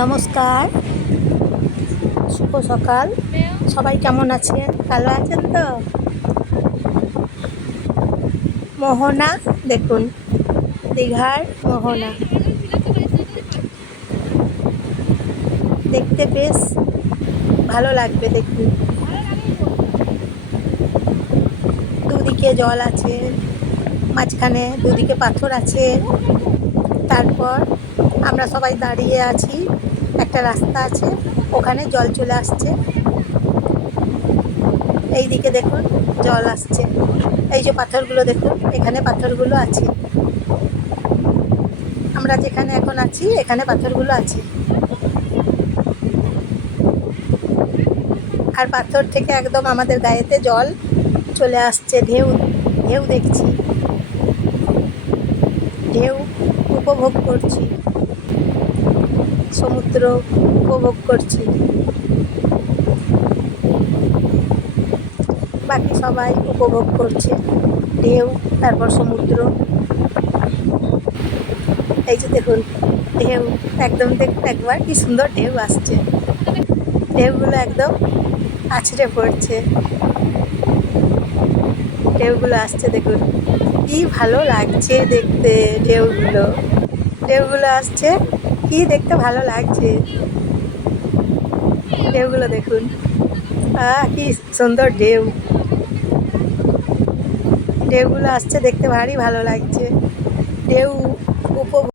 নমস্কার, শুভ সকাল। সবাই কেমন আছেন? ভালো আছেন তো? মোহনা দেখুন, দীঘার মোহনা দেখতে বেশ ভালো লাগবে। দেখুন, দুদিকে জল আছে, মাঝখানে দুদিকে পাথর আছে। তারপর আমরা সবাই দাঁড়িয়ে আছি, একটা রাস্তা আছে, ওখানে জল চলে আসছে। এই দিকে দেখুন জল আসছে। এই যে পাথরগুলো দেখুন, এখানে পাথরগুলো আছে। আমরা যেখানে এখন আছি এখানে পাথরগুলো আছে। আর পাথর থেকে একদম আমাদের গায়েতে জল চলে আসছে। ঢেউ ঢেউ দেখছি, ঢেউ উপভোগ করছি, সমুদ্র উপভোগ করছি। বাকি সবাই উপভোগ করছে ঢেউ, তারপর সমুদ্র। এই যে দেখুন ঢেউ, একদম দেখুন একবার কি সুন্দর ঢেউ আসছে। ঢেউগুলো একদম আছড়ে পড়ছে, ঢেউগুলো আসছে দেখুন, কি ভালো লাগছে দেখতে। ঢেউগুলো ঢেউগুলো আসছে, কি দেখতে ভালো লাগছে। ঢেউগুলো দেখুন, কি সুন্দর ঢেউ। ঢেউগুলো আসছে দেখতে ভারী ভালো লাগছে। ঢেউ